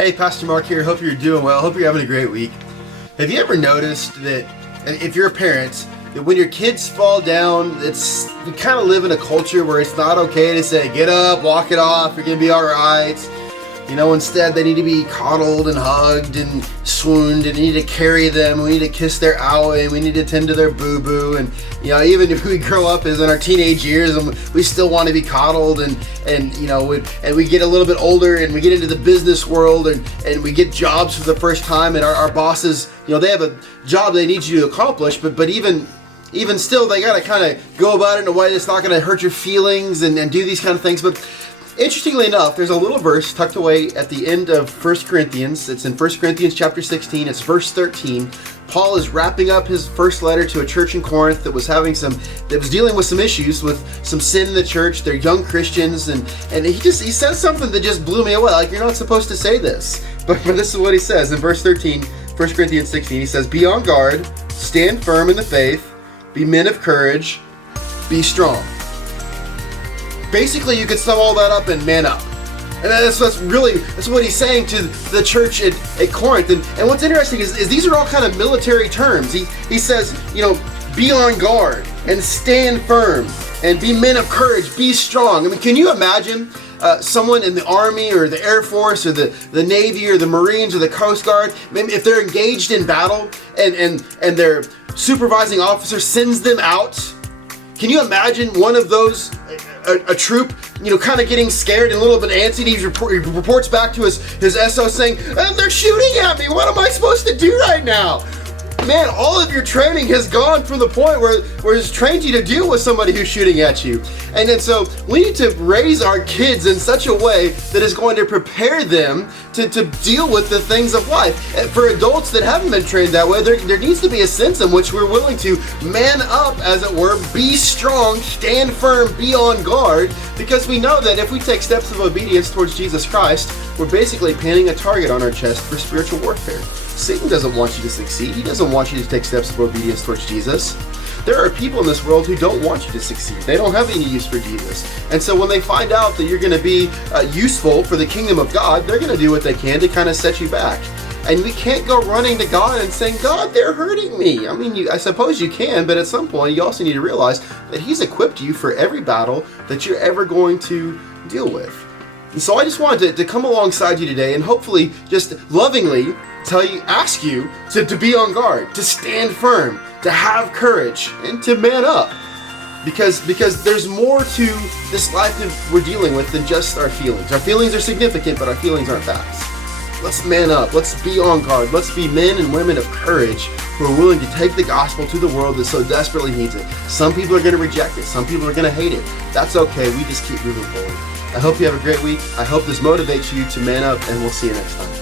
Hey, Pastor Mark here. Hope you're doing well. Hope you're having a great week. Have you ever noticed that if you're a parent, that when your kids fall down, we kind of live in a culture where it's not okay to say, get up, walk it off, you're going to be all right. You know, instead they need to be coddled and hugged and swooned, and we need to carry them, we need to kiss their owie, and we need to tend to their boo-boo. And you know, even if we grow up as in our teenage years and we still want to be coddled, and you know, we get a little bit older and we get into the business world, and we get jobs for the first time, and our bosses, you know, they have a job they need you to accomplish, but even still, they got to kind of go about it in a way that's not going to hurt your feelings and do these kind of things. But interestingly enough, there's a little verse tucked away at the end of 1 Corinthians. It's in 1 Corinthians chapter 16. It's verse 13. Paul is wrapping up his first letter to a church in Corinth that was dealing with some issues with some sin in the church. They're young Christians, and he says something that just blew me away. Like, you're not supposed to say this. But this is what he says in verse 13, 1 Corinthians 16. He says, "Be on guard, stand firm in the faith, be men of courage, be strong." Basically, you could sum all that up in man up. And that's what he's saying to the church at Corinth. And what's interesting is these are all kind of military terms. He says, you know, be on guard and stand firm and be men of courage, be strong. I mean, can you imagine someone in the Army or the Air Force or the Navy or the Marines or the Coast Guard, maybe if they're engaged in battle and their supervising officer sends them out? Can you imagine one of those, a troop, you know, kind of getting scared and a little bit antsy? He reports back to his SO saying, they're shooting at me, what am I supposed to do right now? Man, all of your training has gone from the point where it's trained you to deal with somebody who's shooting at you. And then so we need to raise our kids in such a way that is going to prepare them to deal with the things of life. And for adults that haven't been trained that way, there needs to be a sense in which we're willing to man up, as it were, be strong, stand firm, be on guard, because we know that if we take steps of obedience towards Jesus Christ, we're basically painting a target on our chest for spiritual warfare. Satan doesn't want you to succeed. He doesn't want you to take steps of obedience towards Jesus. There are people in this world who don't want you to succeed. They don't have any use for Jesus. And so when they find out that you're going to be useful for the kingdom of God, they're going to do what they can to kind of set you back. And we can't go running to God and saying, God, they're hurting me. I mean, I suppose you can, but at some point you also need to realize that He's equipped you for every battle that you're ever going to deal with. And so I just wanted to come alongside you today and hopefully just lovingly ask you to be on guard, to stand firm, to have courage, and to man up. Because there's more to this life that we're dealing with than just our feelings. Our feelings are significant, but our feelings aren't facts. Let's man up. Let's be on guard. Let's be men and women of courage who are willing to take the gospel to the world that so desperately needs it. Some people are going to reject it. Some people are going to hate it. That's okay. We just keep moving forward. I hope you have a great week. I hope this motivates you to man up, and we'll see you next time.